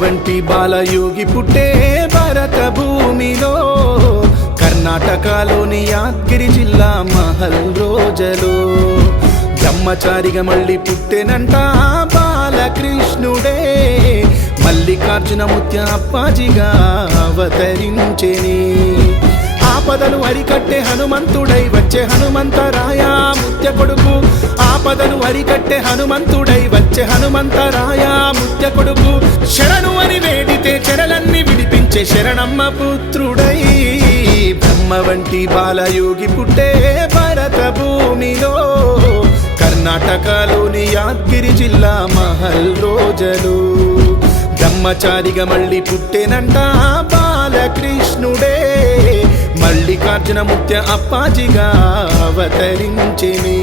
వంటి బాలయోగి పుట్టే భారత భూమిలో కర్ణాటకలోని యాద్గిరి జిల్లా మహల్ రోజలో బ్రహ్మచారిగా మళ్ళీ పుట్టెనంట బాలకృష్ణుడే మల్లికార్జున ముత్య అప్పాజిగా అవతరించెని ఆపదలు అరికట్టే హనుమంతుడై వచ్చే హనుమంతరాయ ముత్య కొడుకు ఆపదలు అరికట్టే హనుమంతుడై వచ్చే హనుమంతరాయ ముత్య కొడుకు శరణు అని వేడితే చెరలన్నీ విడిపించే శరణమ్మ పుత్రుడై బ్రహ్మ వంటి బాలయోగి పుట్టే భారత భూమిలో కర్ణాటకలోని యాద్గిరి జిల్లా మహల్ రోజలు బ్రహ్మచారిగా మళ్ళీ పుట్టెనంట బాలకృష్ణుడే మల్లికార్జున ముత్య అప్పాజిగా అవతరించెని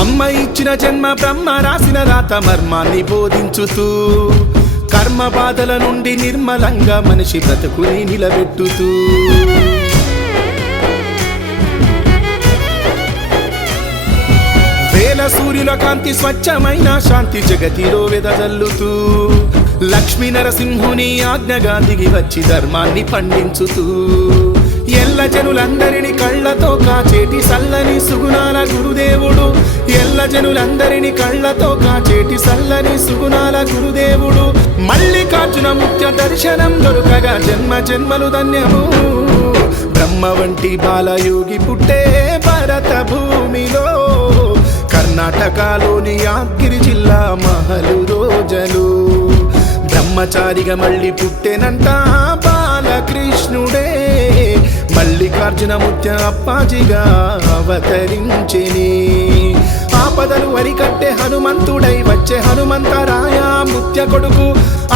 అమ్మ ఇచ్చిన జన్మ బ్రహ్మ రాసిన రాత మర్మాన్ని బోధించుతూ కర్మ బాధల నుండి నిర్మలంగా మనిషి బ్రతుకుని నిలబెట్టుతూ వేల సూర్యుల కాంతి స్వచ్ఛమైన శాంతి జగతిలో వెదజల్లుతూ లక్ష్మీ నరసింహుని ఆజ్ఞగా దిగి వచ్చి ధర్మాన్ని పండించుతూ ఎల్ల జనులందరిని కళ్ళతో కాచేటి సల్లని సుగుణాల గురుదేవుడు ఎల్ల జనులందరిని కళ్ళతో కాచేటి సల్లని సుగుణాల గురుదేవుడు మల్లికార్జున ముత్య దర్శనం దొరకగా జన్మ జన్మలు ధన్యము బ్రహ్మ వంటి బాలయోగి పుట్టే భారత భూమిలో కర్ణాటకలోని యాద్గిరి జిల్లా మహలు రోజలు బ్రహ్మచారిగా మళ్ళీ పుట్టెనంట బాలకృష్ణుడే మల్లికార్జున ముత్య అప్పాజిగా అవతరించెని ఆపదలు అరికట్టే హనుమంతుడై వచ్చే హనుమంతరాయ ముత్య కొడుకు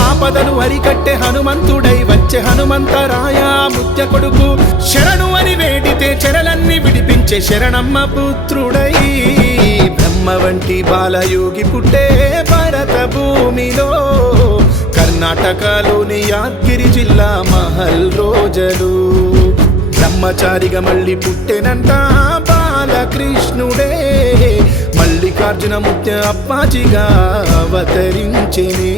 ఆపదలు అరికట్టే హనుమంతుడై వచ్చే హనుమంతరాయ ముత్య కొడుకు శరణు అని వేడితే చెరలన్నీ విడిపించే శరణమ్మ పుత్రుడై బ్రహ్మ వంటి బాలయోగి పుట్టే భారత భూమిలో కర్ణాటకలోని యాద్గిరి జిల్లా మహల్ రోజలు బ్రహ్మచారిగా మళ్ళీ పుట్టెనంట బాలకృష్ణుడే మల్లికార్జున ముత్య అప్పాజిగా అవతరించెని